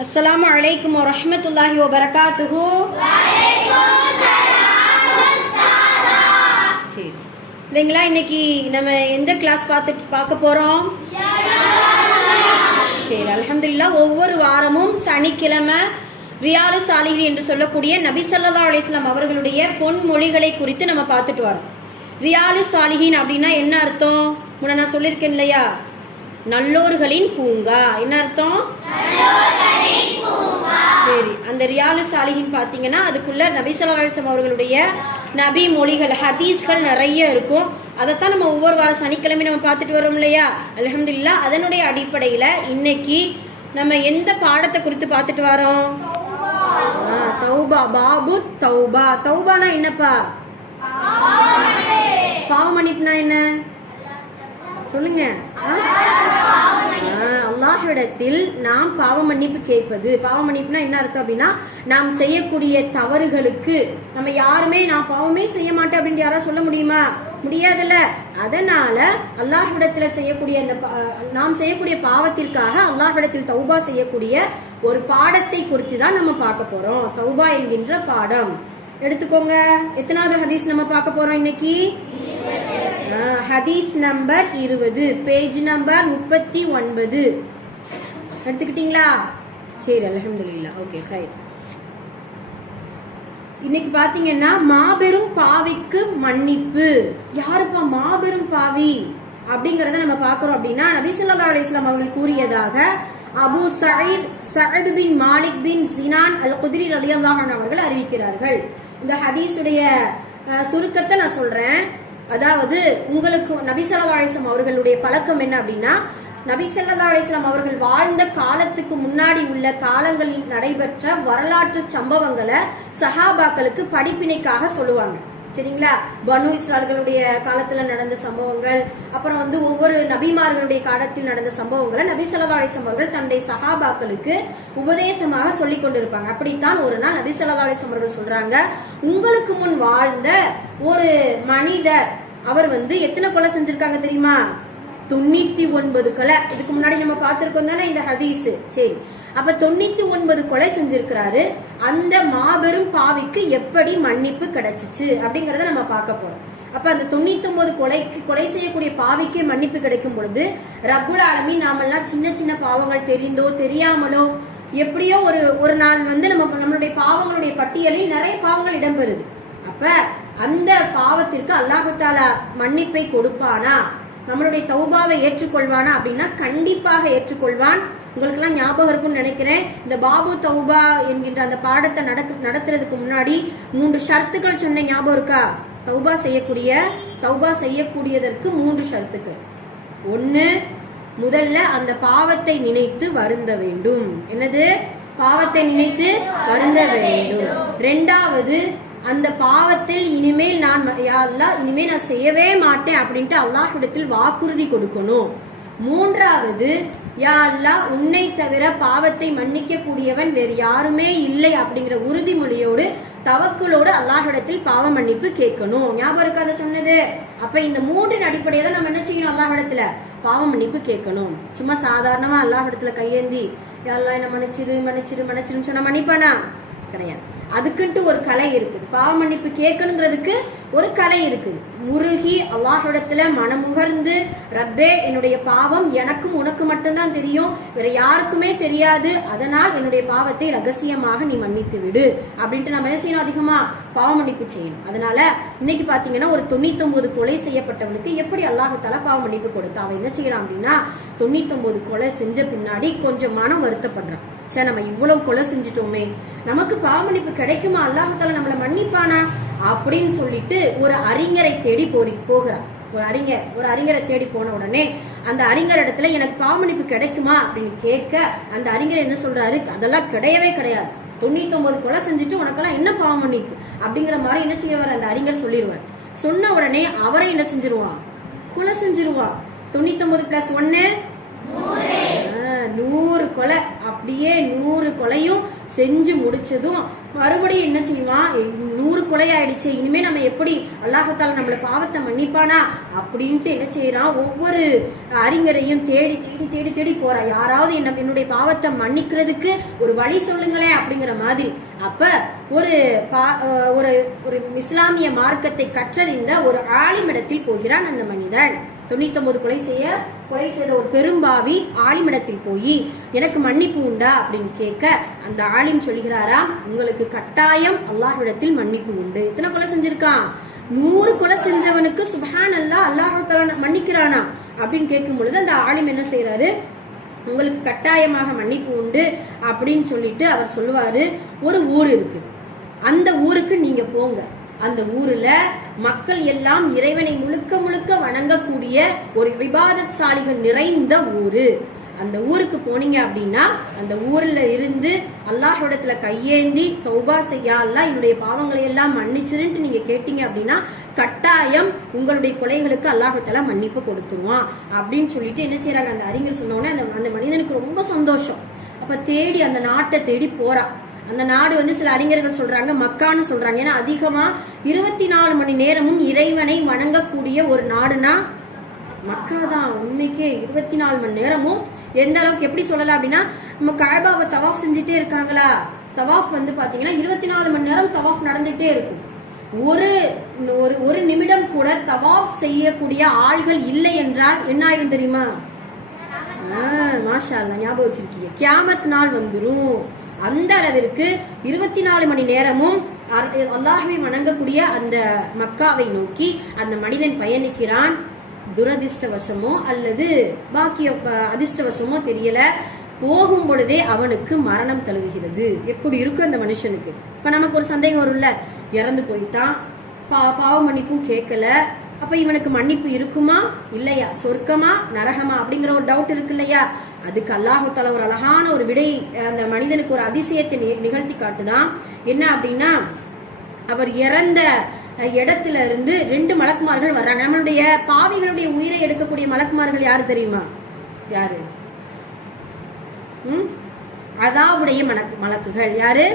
அஸ்ஸலாமு அலைக்கும் வரஹ்மத்துல்லாஹி வபரகாத்துஹு. சரி இல்லைங்களா, இன்னைக்கு நம்ம எந்த கிளாஸ் பார்க்க போறோம்? சரி, அல்ஹம்துலில்லாஹ். ஒவ்வொரு வாரமும் சனிக்கிழமை ரியாலு சாலிஹின் என்று சொல்லக்கூடிய நபி ஸல்லல்லாஹு அலைஹி வஸல்லம் அவர்களுடைய பொன்மொழிகளை குறித்து நம்ம பார்த்துட்டு வரோம். ரியாலு சாலிஹின் அப்படின்னா என்ன அர்த்தம்? முன்ன நான் சொல்லியிருக்கேன் இல்லையா, நல்லோர்களின் பூங்கா. என்ன அர்த்தம்? சரி, அந்த ரியாலு சாலிஹின் பாத்தீங்கன்னா அதுக்குள்ள நபி ஸல்லல்லாஹு அலைஹி வஸல்லம் அவர்களுடைய நபி மொழிகள், ஹதீஸ்கள் நிறைய இருக்கும். அதைத்தான் நம்ம ஒவ்வொரு வாரம் சனிக்கிழமை நம்ம பார்த்துட்டு வரோம் இல்லையா. அல்ஹம்துலில்லாஹ். அதனுடைய அடிப்படையில இன்னைக்கு நம்ம எந்த பாடத்தை குறித்து பார்த்துட்டு வரோம்? தௌபா, பாபு தௌபா. தௌபானா என்னப்பா? பாவ மன்னிப்புனா என்ன சொல்லுங்க? அல்லாஹ்விடத்தில் நாம் பாவ மன்னிப்பு கேட்பது. பாவ மன்னிப்புனா என்ன அர்த்தம் அப்படின்னா, நாம் செய்யக்கூடிய தவறுகளுக்கு நம்ம யாருமே நான் பாவமே செய்ய மாட்டேன் அப்படின்னு யாராவது சொல்ல முடியுமா? முடியாதுல்ல. அதனால அல்லாஹ்விடத்துல செய்யக்கூடிய நாம் செய்யக்கூடிய பாவத்திற்காக அல்லாஹ்விடத்தில் தௌபா செய்யக்கூடிய ஒரு பாடத்தை குறித்து தான் நம்ம பார்க்க போறோம். தௌபா என்கின்ற பாடம் எடுத்துக்கோங்க. எத்தனாவது ஹதீஸ் நம்ம பார்க்க போறோம் இன்னைக்கு? ஹதீஸ் நம்பர் 20, பேஜ் நம்பர் 39 எடுத்துக்கிட்டீங்களா? சரி, அல்ஹம்துலில்லாஹ். ஓகே, ஹைர். இன்னைக்கு பாத்தீங்கன்னா மாபெரும் பாவிக்கு மன்னிப்பு. யாருப்பா மாபெரும் பாவி அப்படிங்கறத நம்ம பாக்குறோம் அப்படின்னா, நபி ஸல்லல்லாஹு அலைஹி வஸல்லம் அவர்கள் கூறியதாக அபு சஅத் பின் மாலிக் பின் சினான் அல் குத்ரி ரலியல்லாஹு அன்ஹு அவர்கள் அறிவிக்கிறார்கள். இந்த ஹதீஸுடைய சுருக்கத்தை நான் சொல்றேன். அதாவது உங்களுக்கு நபி ஸல்லல்லாஹு அலைஹி வஸல்லம் அவர்களுடைய பழக்கம் என்ன அப்படின்னா, நபி ஸல்லல்லாஹு அலைஹி வஸல்லம் அவர்கள் வாழ்ந்த காலத்துக்கு முன்னாடி உள்ள காலங்களில் நடைபெற்ற வரலாற்று சம்பவங்களை சஹாபாக்களுக்கு படிப்பினைக்காக சொல்லுவாங்க. சரிங்களா? பனு இஸ்ராயல்களுடைய காலத்துல நடந்த சம்பவங்கள், அப்புறம் ஒவ்வொரு நபிமார்களுடைய காலத்தில் நடந்த சம்பவங்களை நபி ஸல்லல்லாஹு அலைஹி வஸல்லம் அவர்கள் தன்னுடைய சஹாபாக்களுக்கு உபதேசமாக சொல்லிக் கொண்டிருப்பாங்க. அப்படித்தான் ஒரு நாள் நபி ஸல்லல்லாஹு அலைஹி வஸல்லம் அவர்கள் சொல்றாங்க, உங்களுக்கு முன் வாழ்ந்த ஒரு மனிதர் அவர் எத்தனை கொலை செஞ்சிருக்காங்க தெரியுமா? 99 கொலை. இதுக்கு முன்னாடி நம்ம பார்த்திருக்கோம் தானே இந்த ஹதீஸ். சரி, அப்ப 99 கொலை செஞ்சிருக்கிறாரு. அந்த மாபெரும் பாவிக்கு எப்படி மன்னிப்பு கிடைச்சிச்சு அப்படிங்கறத நம்ம பார்க்க போறோம். அப்ப அந்த 99 கொலை செய்யக்கூடிய பாவிக்கு மன்னிப்பு கிடைக்கும் பொழுது ரப்புல் ஆலமீன் நாமெல்லாம் சின்ன சின்ன பாவங்கள் தெரிந்தோ தெரியாமலோ எப்படியோ ஒரு நாள் நம்மளுடைய பாவங்களுடைய பட்டியலில் நிறைய பாவங்கள் இடம்பெறுது. அப்ப அந்த பாவத்திற்கு அல்லாஹ் தஆலா மன்னிப்பை கொடுப்பானா, நம்மளுடைய தௌபாவை ஏற்றுக்கொள்வானா அப்படின்னா கண்டிப்பாக ஏற்றுக்கொள்வான். உங்களுக்கு எல்லாம் ஞாபகம் இருக்கும்னு நினைக்கிறேன். இந்த பாபு தௌபா என்கின்ற அந்த பாடத்தை நடத்துறதுக்கு முன்னாடி 3 ஷர்த்துக்கள் சொன்ன ஞாபகம் இருக்கா? தௌபா செய்யக்கூடியதற்கு 3 ஷர்த்துக்கள். 1, முதல்ல அந்த பாவத்தை நினைத்து வருந்த வேண்டும். என்னது? பாவத்தை நினைத்து வருந்த வேண்டும். 2வது, அந்த பாவத்தில் இனிமேல் நான் செய்யவே மாட்டேன் அப்படின்ட்டு அல்லாஹ்விடத்தில் வாக்குறுதி கொடுக்கணும். 3வது, யா அல்லாஹ், உன்னை தவிர பாவத்தை மன்னிக்க கூடியவன் வேறு யாருமே இல்லை அப்படிங்கிற உறுதிமொழியோடு தவக்குலோடு அல்லாஹ்விடத்தில் பாவ மன்னிப்பு கேட்கணும். ஞாபகம் இருக்காத சொன்னது? அப்ப இந்த 3 அடிப்படையில நம்ம என்ன செய்யணும்? அல்லாஹ்விடத்துல பாவ மன்னிப்பு கேட்கணும். சும்மா சாதாரணமா அல்லாஹ்விடத்துல கையேந்தி யா அல்லாஹ் என்ன மன்னிச்சிருன்னு சொன்னா மன்னிப்பானா? கிடையாது. அதுக்குன்ட்டு ஒரு கலை இருக்குது. பாவ மன்னிப்பு கேட்கணுங்கிறதுக்கு ஒரு கலை இருக்குது. முருகி அல்லாஹ்விடத்துல மனமுகர்ந்து, ரப்பே, என்னுடைய பாவம் எனக்கும் உனக்கு மட்டும்தான் தெரியும், வேற யாருக்குமே தெரியாது, அதனால் என்னுடைய பாவத்தை ரகசியமாக நீ மன்னித்து விடு அப்படின்ட்டு நம்ம என்ன செய்யணும்? அதிகமா பாவ மன்னிப்பு செய்யணும். அதனால இன்னைக்கு பாத்தீங்கன்னா ஒரு 99 கொலை செய்யப்பட்டவனுக்கு எப்படி அல்லாஹ் தஆலா பாவ மன்னிப்பு கொடுத்தா, அவன் என்ன செய்யறான் அப்படின்னா 99 கொலை செஞ்ச பின்னாடி கொஞ்சம் மனம் வருத்தப்படுறான். சரி, நம்ம இவ்வளவு கொலை செஞ்சிட்டோமே, நமக்கு பாவ மன்னிப்பு கிடைக்குமா? அல்லாஹ் தஆலா நம்மள மன்னிப்பானா அப்படின்னு சொல்லிட்டு ஒரு அறிஞரை தேடி போகிறான். ஒரு அறிஞரை தேடி போன உடனே அந்த அறிஞர் இடத்துல எனக்கு பாவ மன்னிப்பு கிடைக்குமா அப்படின்னு கேட்க, அந்த அறிஞர் என்ன சொல்றாரு? அதெல்லாம் கிடையவே கிடையாது. 99 கொலை செஞ்சுட்டு உனக்கெல்லாம் என்ன பாவ மன்னிப்பு அப்படிங்கிற மாதிரி என்ன செய்வார்? அந்த அறிஞர் சொல்லிடுவார். சொன்ன உடனே அவரை என்ன செஞ்சிருவான்? கொலை செஞ்சிருவான். 99 + 1 100 கொலை. அப்படியே 100 கொலையும் செஞ்சு முடிச்சதும் மறுபடியும் என்ன செய்வான், 100 கொலை ஆயிடுச்சு, இனிமே நம்ம எப்படி அல்லாஹ்தாலா நம்மள பாவத்தை மன்னிப்பானா அப்படின்ட்டு என்ன செய்யறான், ஒவ்வொரு அறிஞரையும் தேடி தேடி தேடி தேடி போறான். யாராவது என்னுடைய பாவத்தை மன்னிக்கிறதுக்கு ஒரு வழி சொல்லுங்களேன் அப்படிங்கிற மாதிரி. அப்ப ஒரு ஒரு இஸ்லாமிய மார்க்கத்தை கற்றறிந்த ஒரு ஆலிமிடத்தில் போகிறான் அந்த மனிதன். 99 கொலை செய்த ஒரு பெரும்பாவி ஆலிமிடத்தில் போய் எனக்கு மன்னிப்பு உண்டா அப்படின்னு கேட்க அந்த ஆலிம் சொல்கிறாரா, உங்களுக்கு கட்டாயம் அல்லாஹ்விடத்தில் மன்னிப்பு உண்டு. எத்தனை கொலை செஞ்சிருக்கான், 100 கொலை செஞ்சவனுக்கு சுப்ஹான் அல்லாஹ் அல்லாஹ் மன்னிக்கிறானா அப்படின்னு கேட்கும் பொழுது அந்த ஆலிம் என்ன செய்யறாரு, உங்களுக்கு கட்டாயமாக மன்னிப்பு உண்டு அப்படின்னு சொல்லிட்டு அவர் சொல்லுவாரு, ஒரு ஊர் இருக்கு, அந்த ஊருக்கு நீங்க போங்க. அந்த ஊர்ல மக்கள் எல்லாம் இறைவனை முழுக்க முழுக்க வணங்கக்கூடிய ஒரு இபாதத் சாலிகள் நிறைந்த ஊரு. அந்த ஊருக்கு போனீங்க அப்படின்னா அந்த ஊர்ல இருந்து அல்லாஹ்விடத்துல கையேந்தி தௌபா செய்யா அல்லாஹ் என்னுடைய பாவங்களை எல்லாம் மன்னிச்சிருன்னு நீங்க கேட்டீங்க அப்படின்னா கட்டாயம் உங்களுடைய கொலைகளுக்கு அல்லாஹ்தாலா மன்னிப்பு கொடுத்துருவான் அப்படின்னு சொல்லிட்டு என்ன செய்யறாங்க, அந்த அறிஞர் சொன்ன உடனே அந்த மனிதனுக்கு ரொம்ப சந்தோஷம். அப்ப தேடி அந்த நாட்டை தேடி போறான். அந்த நாடு சில அறிஞர்கள் சொல்றாங்க மக்கான்னு சொல்றாங்க. ஏன்னா அதிகமா 24 மணி நேரமும் இறைவனை வணங்கக்கூடிய ஒரு நாடுனா மக்கா தான். உண்மைக்கே 24 மணி நேரமும் எந்த அளவுக்கு எப்படி சொல்லலாம் அப்படின்னா, நம்ம கஅபாவை தவாஃப் செஞ்சுட்டே இருக்காங்களா, தவாஃப் பாத்தீங்கன்னா 24 மணி நேரம் தவாஃப் நடந்துட்டே இருக்கும். ஒரு நிமிடம் கூட தவாஃப் செய்யக்கூடிய ஆள்கள் இல்லை என்றால் என்ன ஆயிரும் தெரியுமா? மாஷா அல்லாஹ், ஞாபகம் வச்சிருக்கீங்க, கியாமத் நாள் வந்துரும். அந்த அளவிற்கு 24 மணி நேரமும் அல்லாஹ்வை வணங்கக்கூடிய அந்த மக்காவை நோக்கி அந்த மனிதன் பயணிக்கிறான். துரதிர்ஷ்டவசமோ அல்லது பாக்கிய அதிர்ஷ்டவசமோ தெரியல, போகும் பொழுதே அவனுக்கு மரணம் தழுவுகிறது. எப்படி இருக்கும் அந்த மனுஷனுக்கு? இப்ப நமக்கு ஒரு சந்தேகம் வரும்ல, இறந்து போயிட்டான், பாவ மன்னிப்பும் கேட்கல, அப்ப இவனுக்கு மன்னிப்பு இருக்குமா இல்லையா, சொர்க்கமா நரகமா அப்படிங்கிற ஒரு டவுட் இருக்கு இல்லையா? அதுக்கு அல்லாஹ்தாலா ஒரு அழகான ஒரு விடை, அந்த மனிதனுக்கு ஒரு அதிசயத்தை நிகழ்த்தி காட்டுதான். என்ன அப்படின்னா, அவர் இறந்த இடத்துல இருந்து 2 மலக்குமார்கள் வர்றாங்க. நம்மளுடைய பாவிகளுடைய உயிரை எடுக்கக்கூடிய மலக்குமார்கள் யாரு தெரியுமா? யாரு? அதாவுடைய மலக்குகள். யாரு?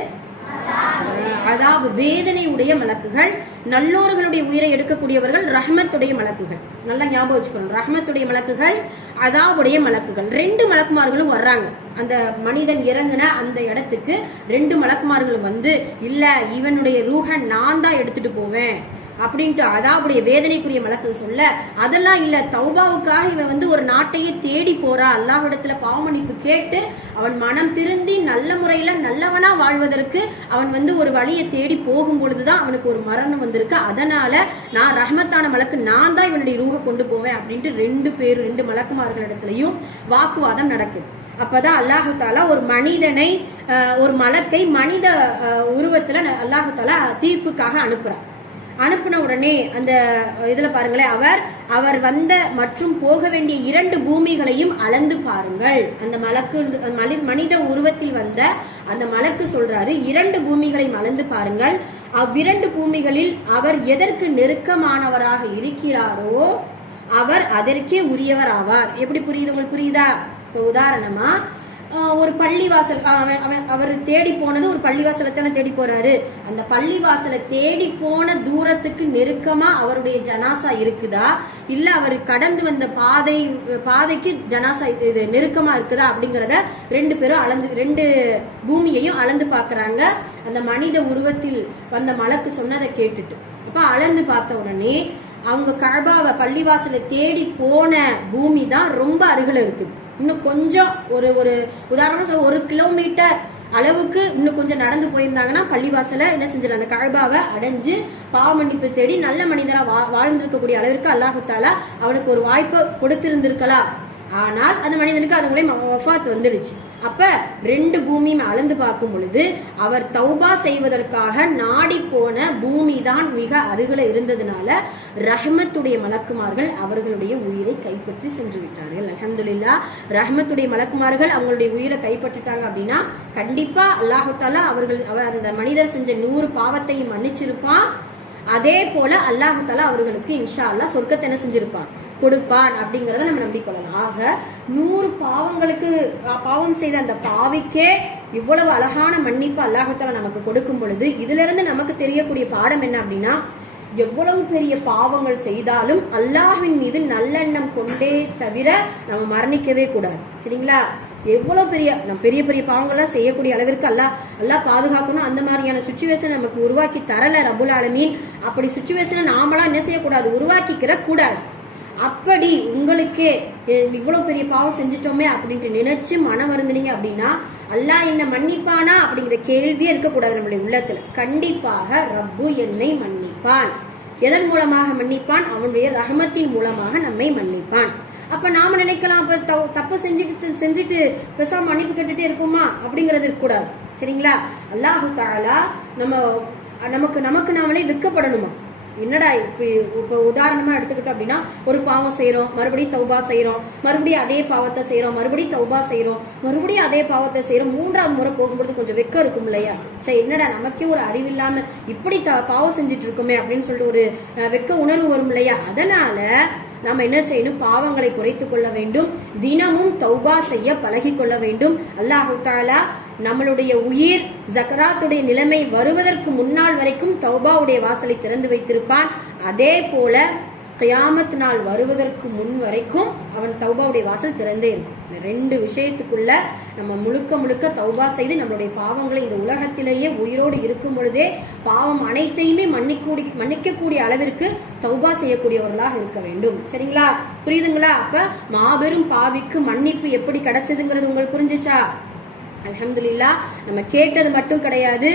அதாவது வேதனை உடைய மலக்குகள். நல்லோர்களுடைய உயிரை எடுக்கக்கூடியவர்கள் ரஹ்மத்துடைய மலக்குகள். நல்லா ஞாபகம் வச்சுக்கணும், ரஹ்மத்துடைய மலக்குகள், அதாவுடைய மலக்குகள். 2 மலக்குமார்களும் வர்றாங்க. அந்த மனிதன் இறங்கின அந்த இடத்துக்கு 2 மலக்குமார்களும் இல்ல இவனுடைய ரூஹ நான் தான் எடுத்துட்டு போவேன் அப்படின்ட்டு அதாவுடைய வேதனைக்குரிய மலக்குகள் சொல்ல, அதெல்லாம் இல்ல, தௌபாவுக்காக இவன் ஒரு நாட்டையே தேடி போறா, அல்லாஹ்விடத்துல பாவமன்னிப்பு கேட்டு அவன் மனம் திருந்தி நல்ல முறையில நல்லவனா வாழ்வதற்கு அவன் ஒரு வழியை தேடி போகும் பொழுதுதான் அவனுக்கு ஒரு மரணம் வந்திருக்கு. அதனால நான் ரஹ்மத்தான மலக்கு நான் தான் இவனுடைய ரூஹ கொண்டு போவேன் அப்படின்ட்டு 2 மலக்குமார்களிடத்திலையும் வாக்குவாதம் நடக்குது. அப்பதான் அல்லாஹ்தாலா ஒரு மனிதனை, ஒரு மலக்கை மனித உருவத்துல அல்லாஹ்தாலா தீர்ப்புக்காக அனுப்பின உடனே அந்த இதுல பாருங்களேன், அவர் வந்த மற்றும் போக வேண்டிய 2 பூமிகளையும் அளந்து பாருங்கள். அந்த மனித உருவத்தில் வந்த அந்த மலக்கு சொல்றாரு, 2 பூமிகளையும் அளந்து பாருங்கள். அவ்விரண்டு பூமிகளில் அவர் எதற்கு நெருக்கமானவராக இருக்கிறாரோ அவர் அதற்கே உரியவர் ஆவார். எப்படி புரியுது? உங்களுக்கு புரியுதா? இப்போ உதாரணமா ஒரு பள்ளிவாசல், அவர் தேடி போனது ஒரு பள்ளிவாசலத்தான தேடி போறாரு. அந்த பள்ளிவாசலை தேடி போன தூரத்துக்கு நெருக்கமா அவருடைய ஜனாசா இருக்குதா, இல்ல அவர் கடந்து வந்த பாதைக்கு ஜனாசா இது நெருக்கமா இருக்குதா அப்படிங்கறத 2 பேரும் அளந்து, 2 பூமியையும் அளந்து பாக்குறாங்க. அந்த மனித உருவத்தில் வந்த மலக்கு சொன்னதை கேட்டுட்டு இப்ப அளந்து பார்த்த உடனே அவங்க கஅபாவை பள்ளிவாசலை தேடி போன பூமி தான் ரொம்ப அருகில இருக்குது. இன்னும் கொஞ்சம் ஒரு உதாரணம் சொல்ல 1 கிலோமீட்டர் அளவுக்கு இன்னும் கொஞ்சம் நடந்து போயிருந்தாங்கன்னா பள்ளிவாசல என்ன செஞ்சிட அந்த கஅபாவை அடைஞ்சு பாவ மன்னிப்பு தேடி நல்ல மனிதரா வாழ்ந்திருக்கக்கூடிய அளவிற்கு அல்லாஹ்தாலா அவனுக்கு ஒரு வாய்ப்பு கொடுத்திருந்திருக்கலாம். ஆனால் அந்த மனிதனுக்கு அது மூலம் வஃபாத் வந்துடுச்சு. அப்ப 2 பூமியும் அளந்து பார்க்கும் பொழுது அவர் தௌபா செய்வதற்காக நாடி போன பூமி தான் மிக அருகில இருந்ததுனால ரஹ்மத்துடைய மலக்குமார்கள் அவர்களுடைய உயிரை கைப்பற்றி சென்று விட்டார்கள். அல்ஹம்துலில்லாஹ், ரஹ்மத்துடைய மலக்குமார்கள் அவங்களுடைய உயிரை கைப்பற்றிட்டாங்க அப்படின்னா கண்டிப்பா அல்லாஹ்தாலா அந்த மனிதர் செஞ்ச 100 பாவத்தையும் மன்னிச்சிருப்பான். அதே போல அல்லாஹ்தாலா அவர்களுக்கு இன்ஷா அல்லாஹ் சொர்க்கத்தை என்ன செஞ்சிருப்பான், கொடுப்பான் அப்படிங்கறத நம்ம நம்பிக்கொள்ளலாம். ஆக 100 பாவம் செய்த அந்த பாவிக்கே இவ்வளவு அழகான மன்னிப்பு அல்லாஹ்தாலா நமக்கு கொடுக்கும் பொழுது இதுல இருந்து நமக்கு தெரியக்கூடிய பாடம் என்ன அப்படின்னா, எவ்வளவு பெரிய பாவங்கள் செய்தாலும் அல்லாஹ்வின் மீது நல்லெண்ணம் கொண்டே தவிர நம்ம மரணிக்கவே கூடாது. சரிங்களா? எவ்வளவு பெரிய பெரிய பாவங்கள்லாம் செய்யக்கூடிய அளவிற்கு அல்லாஹ் பாதுகாக்கணும். அந்த மாதிரியான சுச்சுவேஷன் நமக்கு உருவாக்கி தரல ரப்புல் ஆலமீன். அப்படி சுச்சுவேஷனை நாமளா என்ன செய்யக்கூடாது, உருவாக்கிக்கிற கூடாது. அப்படி உங்களுக்கே இவ்வளவு பெரிய பாவம் செஞ்சுட்டோமே அப்படின்ட்டு நினைச்சு மனம் வருந்துனீங்க அப்படின்னா அல்லாஹ் என்ன மன்னிப்பானா அப்படிங்கிற கேள்வியே இருக்கக்கூடாது நம்மளுடைய உள்ளத்துல. கண்டிப்பாக ரப்பு என்னை மன்னிப்பான். எதன் மூலமாக மன்னிப்பான்? அவனுடைய ரஹமத்தின் மூலமாக நம்மை மன்னிப்பான். அப்ப நாம நினைக்கலாம், அப்ப தப்பு செஞ்சுட்டு பெருசா மன்னிப்பு கேட்டுட்டே இருப்போமா அப்படிங்கறது கூடாது. சரிங்களா? அல்லாஹு தஆலா நமக்கு நாமளே வெட்கப்படணுமா? என்னடா இப்ப உதாரணமா எடுத்துக்கிட்டோம் அப்படின்னா, ஒரு பாவம் செய்யறோம், மறுபடியும் தௌபா செய்யறோம், மறுபடியும் அதே பாவத்தை செய்யறோம், மறுபடியும் தௌபா செய்யறோம், மறுபடியும் அதே பாவத்தை செய்யறோம். 3வது முறை போகும்போது கொஞ்சம் வெக்கம் இருக்கும் இல்லையா? சரி, என்னடா நமக்கே ஒரு அறிவில்லாம இப்படி பாவம் செஞ்சுட்டு இருக்குமே அப்படின்னு சொல்லிட்டு ஒரு வெக்க உணர்வு வரும் இல்லையா? அதனால நாம என்ன செய்யணும்? பாவங்களை குறைத்துக் கொள்ள வேண்டும். தினமும் தௌபா செய்ய பழகி கொள்ள வேண்டும். அல்லாஹு தஆலா நம்மளுடைய உயிர் ஜக்ராத்துடைய நிலைமை வருவதற்கு முன்னால் வரைக்கும் தௌபாவுடைய வாசலை திறந்து வைத்திருப்பான். அதே போல கியாமத் நாள் வருவதற்கு முன் வரைக்கும் அவன் தௌபாவுடைய வாசல் திறந்தே இருக்கும். இந்த 2 விஷயத்துக்குள்ள நம்ம முழுக்க தௌபா செய்து நம்மளுடைய பாவங்களை இந்த உலகத்திலேயே உயிரோடு இருக்கும் பொழுதே பாவம் அனைத்தையுமே மன்னிக்கக்கூடிய அளவிற்கு தௌபா செய்யக்கூடியவர்களாக இருக்க வேண்டும். சரிங்களா? புரியுதுங்களா? அப்ப மாபெரும் பாவிக்கு மன்னிப்பு எப்படி கிடைச்சதுங்கிறது உங்களுக்கு புரிஞ்சுச்சா? அல்ஹம்துலில்லாஹ். நம்ம கேட்டது மட்டும் கிடையாது,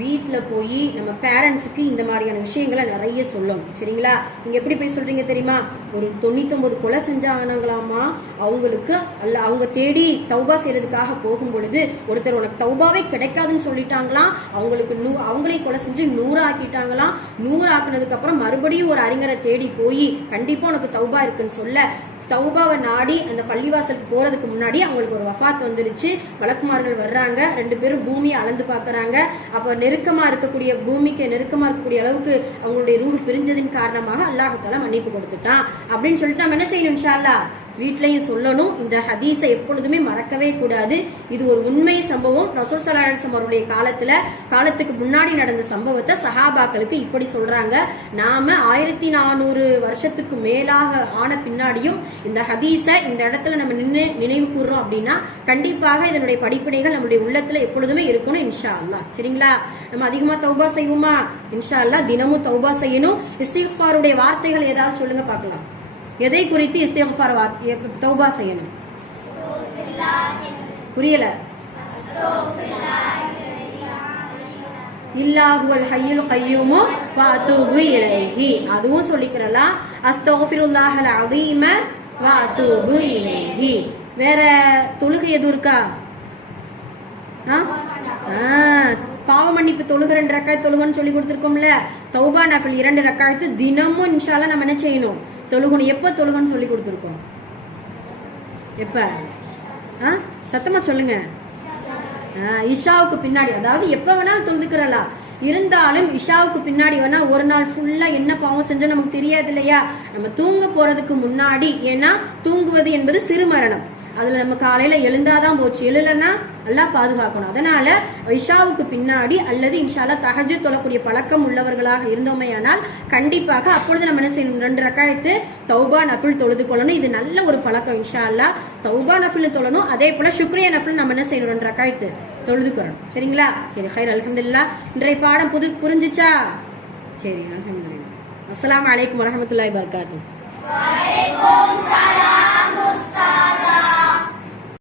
வீட்டுல போய் நம்ம பேரண்ட்ஸுக்கு இந்த மாதிரியான விஷயங்களை நிறைய சொல்லணும். சரிங்களா? நீங்க எப்படி போய் சொல்றீங்க தெரியுமா? ஒரு 99 கொலை செஞ்சாங்களாமா, அவங்களுக்கு அவங்க தேடி தௌபா செய்யறதுக்காக போகும் பொழுது ஒருத்தர் உனக்கு தௌபாவே கிடைக்காதுன்னு சொல்லிட்டாங்களாம். அவங்களே கொலை செஞ்சு 100 ஆக்கிட்டாங்களாம். 100 ஆக்குனதுக்கு அப்புறம் மறுபடியும் ஒரு அறிஞரை தேடி போய் கண்டிப்பா உனக்கு தௌபா இருக்குன்னு சொல்ல தௌபாவை நாடி அந்த பள்ளிவாசலுக்கு போறதுக்கு முன்னாடி அவங்களுக்கு ஒரு வஃபாத் வந்துருச்சு. வழக்குமார்கள் வர்றாங்க, 2 பேரும் பூமியை அளந்து பாக்குறாங்க. அப்ப நெருக்கமா இருக்கக்கூடிய அளவுக்கு அவங்களுடைய ரூஹ் பிரிஞ்சதின் காரணமாக அல்லாஹ் தஆலா மன்னிப்பு கொடுத்துட்டான் அப்படின்னு சொல்லிட்டு நம்ம என்ன செய்யணும்? இன்ஷா அல்லாஹ் வீட்லயும் சொல்லணும். இந்த ஹதீஸை எப்பொழுதுமே மறக்கவே கூடாது. இது ஒரு உண்மை சம்பவம். ரசூல் ஸல்லல்லாஹு அலைஹி வஸல்லம் அவருடைய காலத்துக்கு முன்னாடி நடந்த சம்பவத்தை சஹாபாக்களுக்கு இப்படி சொல்றாங்க. நாம 1400 வருஷத்துக்கு மேலாக ஆன பின்னாடியும் இந்த ஹதீஸை இந்த இடத்துல நம்ம நினைவு கூறுறோம் அப்படின்னா கண்டிப்பாக இதனுடைய படிப்பினைகள் நம்மளுடைய உள்ளத்துல எப்பொழுதுமே இருக்கணும் இன்ஷா அல்லாஹ். சரிங்களா? நம்ம அதிகமா தௌபா செய்வோமா? இன்ஷா அல்லாஹ் தினமும் தௌபா செய்யணும். இஸ்திக்ஃபாருடைய வார்த்தைகள் ஏதாவது சொல்லுங்க பார்க்கலாம். எதை குறித்து இஸ்திக்ஃபார் தௌபா செய்யணும்? புரியல? இல்லாஹுல் ஹய்யுல் கய்யூம் வ அதூபு இலைஹி. அதுவும் சொல்லிக்கிறலாம். அஸ்தக்ஃபிருல்லாஹல் அஸீம வ அதூபு இலைஹி. வேற தொழுகை எதுவும் இருக்கா? பாவ மன்னிப்பு தொழுகை 2 ரக்காயத் தொழுகன்னு சொல்லி கொடுத்துருக்கோம்ல. தௌபா நஃபில் 2 ரக்காயத்து தினமும் இன்ஷா அல்லாஹ் நம்ம என்ன செய்யணும்? தொழுகணும். எப்ப தொழுகன்னு சொல்லி கொடுத்துருக்கோம்? எப்ப? சத்தமா சொல்லுங்க. இஷாவுக்கு பின்னாடி. அதாவது எப்ப வேணாலும் தொழுதுக்கிறலாம். இருந்தாலும் இஷாவுக்கு பின்னாடி வேணா ஒரு நாள் ஃபுல்லா என்ன பாவம் செஞ்சோம் நமக்கு தெரியாது இல்லையா? நம்ம தூங்க போறதுக்கு முன்னாடி. ஏன்னா தூங்குவது என்பது சிறு மரணம். அதுல நம்ம காலையில எழுந்தாதான் போச்சு, எழுலன்னா அல்லாஹ் பாதுகாக்கணும். அதனால இஷாவுக்கு பின்னாடி அல்லது இன்ஷா அல்லாஹ் தஹஜ்ஜுத் தொழக்கூடிய பழக்கம் உள்ளவர்களாக இருந்தோமேயானால் கண்டிப்பாக அப்பொழுது நம்ம என்ன செய்யணும்? 2 ரக்காயத்து தௌபா நஃபில் தொழுது கொள்ளணும். இது நல்ல ஒரு பழக்கம். இன்ஷா அல்லாஹ் தௌபா நஃபில் தொழணும். அதே போல சுக்ரியா நஃபில் நம்ம என்ன செய்யணும்? 2 ரக்காயத்து தொழுதுக்கிறோம். சரிங்களா? சரி, ஹைர். அல்ஹம்துலில்லாஹ். இன்றைய பாடம் புரிஞ்சுச்சா? சரி, அல்ஹம்துலில்லாஹ். அஸ்ஸலாமு அலைக்கும் வரஹ்மத்துல்லாஹி வபரகாத்துஹு.